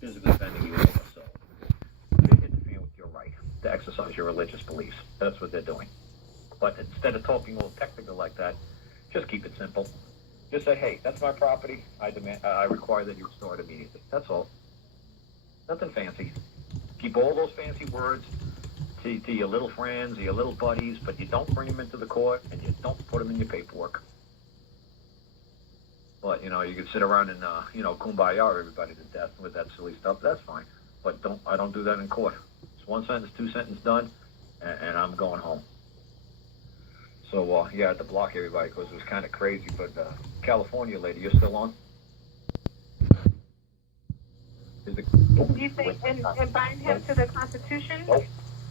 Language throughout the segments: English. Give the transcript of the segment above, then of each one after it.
physically offending you over. So they interfere with your right to exercise your religious beliefs. That's what they're doing. But instead of talking all technical like that, just keep it simple. Just say, hey, that's my property. I require that you restore it immediately. That's all. Nothing fancy. Keep all those fancy words to your little friends, or your little buddies, but you don't bring them into the court and you don't put them in your paperwork. But you can sit around and kumbaya everybody to death with that silly stuff. That's fine. But I don't do that in court. It's one sentence, two sentence done, and I'm going home. So I had to block everybody because it was kind of crazy. But California lady, you're still on? Do you think and bind him to the Constitution?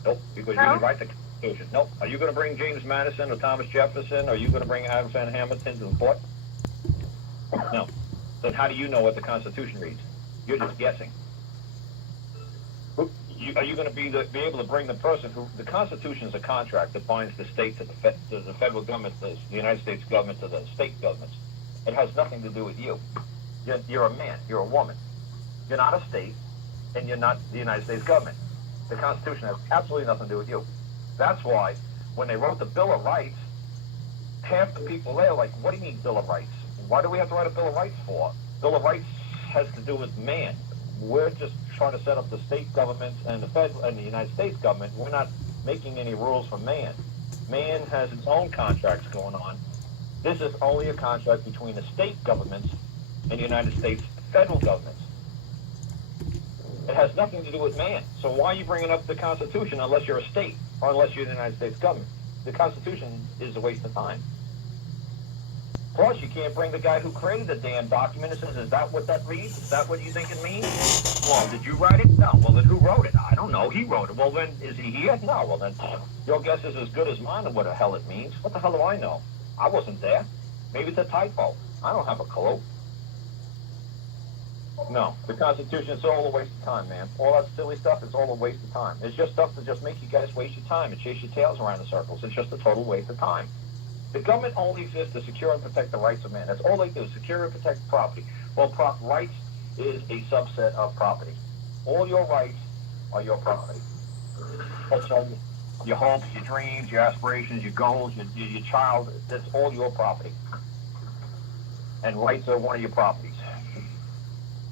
Nope, because you can write the Constitution. Nope. Are you going to bring James Madison or Thomas Jefferson? Are you going to bring Alexander Hamilton to the court? No. Then how do you know what the Constitution reads? You're just guessing. Are you going to be able to bring the person who... The Constitution is a contract that binds the state to the federal government, the United States government, to the state governments. It has nothing to do with you. You're a man. You're a woman. You're not a state, and you're not the United States government. The Constitution has absolutely nothing to do with you. That's why when they wrote the Bill of Rights, half the people there are like, what do you mean Bill of Rights? Why do we have to write a Bill of Rights for? Bill of Rights has to do with man. We're just trying to set up the state governments and the federal and the United States government. We're not making any rules for man. Man has its own contracts going on. This is only a contract between the state governments and the United States federal governments. It has nothing to do with man. So why are you bringing up the Constitution unless you're a state or unless you're the United States government? The Constitution is a waste of time. Plus, you can't bring the guy who created the damn document and says, is that what that reads? Is that what you think it means? Well, did you write it? No. Well, then who wrote it? I don't know. He wrote it. Well, then, is he here? No. Well, then, your guess is as good as mine of what the hell it means. What the hell do I know? I wasn't there. Maybe it's a typo. I don't have a clue. No, the Constitution is all a waste of time, man. All that silly stuff is all a waste of time. It's just stuff to just make you guys waste your time and chase your tails around in circles. It's just a total waste of time. The government only exists to secure and protect the rights of man. That's all they do, secure and protect property. Well, rights is a subset of property. All your rights are your property. That's all your hopes, your dreams, your aspirations, your goals, your child, that's all your property. And rights are one of your properties.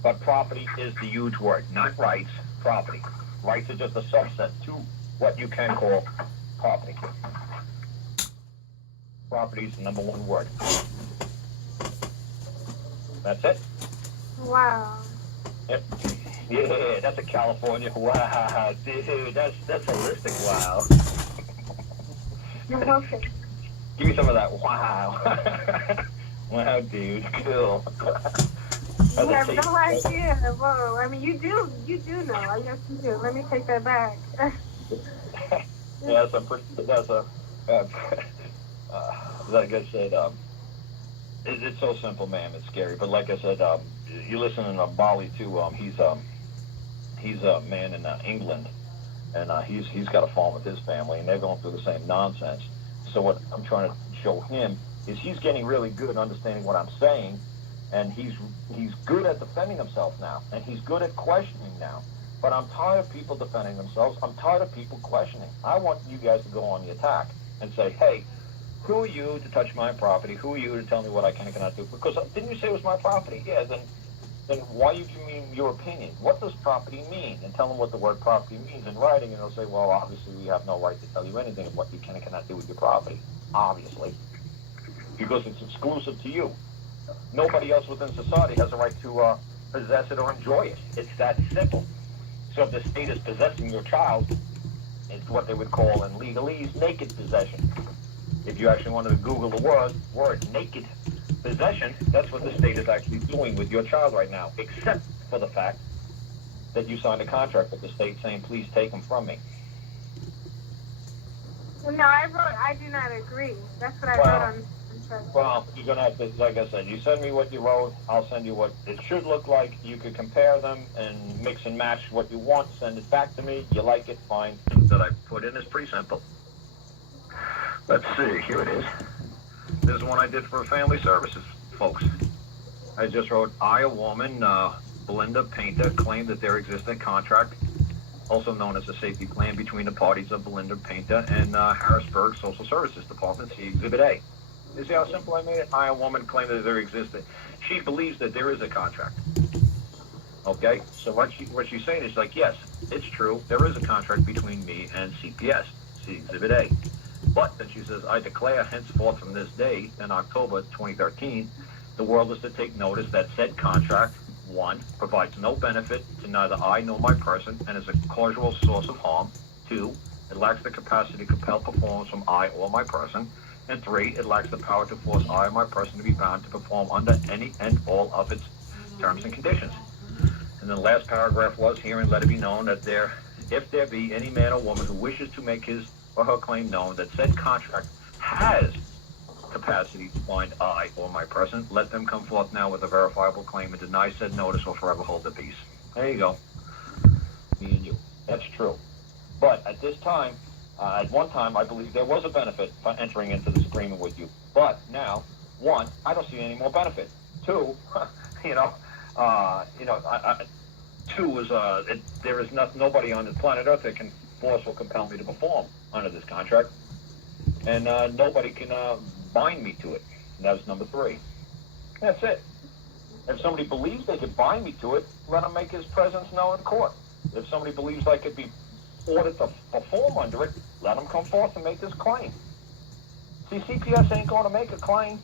But property is the huge word, not rights, property. Rights are just a subset to what you can call property. Property is the number one word. That's it. Wow. Yep. Yeah, that's a California. Wow, dude, that's holistic. Wow. Okay. Give me some of that. Wow. Wow, dude. Cool. You have no idea. Whoa. I mean, you do know. I guess you do. Let me take that back. Yeah, like I said, it's so simple, ma'am. It's scary, but like I said, you listen to Bali too. He's a man in England, and he's got a farm with his family, and they're going through the same nonsense. So what I'm trying to show him is he's getting really good at understanding what I'm saying, and he's good at defending himself now, and he's good at questioning now. But I'm tired of people defending themselves. I'm tired of people questioning. I want you guys to go on the attack and say, hey, who are you to touch my property? Who are you to tell me what I can and cannot do? Because didn't you say it was my property? Yeah, then why are you giving me your opinion? What does property mean? And tell them what the word property means in writing, and they'll say, well, obviously we have no right to tell you anything of what you can and cannot do with your property. Obviously. Because it's exclusive to you. Nobody else within society has a right to possess it or enjoy it. It's that simple. So if the state is possessing your child, it's what they would call in legalese naked possession. If you actually wanted to Google the word naked possession, that's what the state is actually doing with your child right now, except for the fact that you signed a contract with the state saying, please take them from me. No, I do not agree. That's what I wrote on. Well, you're going to have to, like I said, you send me what you wrote, I'll send you what it should look like. You could compare them and mix and match what you want, send it back to me. You like it, fine. Things that I put in is pretty simple. Let's see, here it is. This is one I did for family services, folks. I just wrote, I, a woman, Belinda Painter claimed that there existed a contract, also known as a safety plan, between the parties of Belinda Painter and Harrisburg Social Services Department, see Exhibit A. You see how simple I made it? I, a woman, claimed that there existed. She believes that there is a contract. Okay? So what she's saying is like, yes, it's true. There is a contract between me and CPS, see Exhibit A. But then she says, I declare henceforth from this day in October 2013, the world is to take notice that said contract, 1, provides no benefit to neither I nor my person and is a causal source of harm. 2, it lacks the capacity to compel performance from I or my person. And 3, it lacks the power to force I or my person to be bound to perform under any and all of its terms and conditions. And then the last paragraph was, herein let it be known that if there be any man or woman who wishes to make his or her claim known that said contract has capacity to bind I or my person, let them come forth now with a verifiable claim and deny said notice or forever hold the peace. There you go. Me and you. That's true. But at this time, at one time, I believe there was a benefit for entering into this agreement with you. But now, 1, I don't see any more benefit. 2, 2 is there is nobody on the planet Earth that can force or compel me to perform under this contract, and nobody can bind me to it. And that was number 3. That's it. If somebody believes they could bind me to it, let him make his presence known in court. If somebody believes I could be ordered to perform under it, let him come forth and make this claim. See, CPS ain't going to make a claim.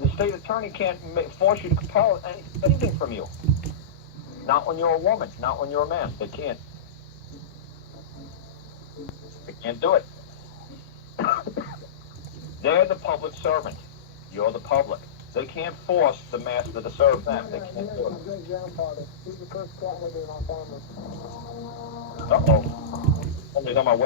The state attorney can't force you to compel anything from you. Not when you're a woman, not when you're a man. They can't. They can't do it. They're the public servant. You're the public. They can't force the master to serve them. They can't do it. Uh-oh. Somebody's on my way.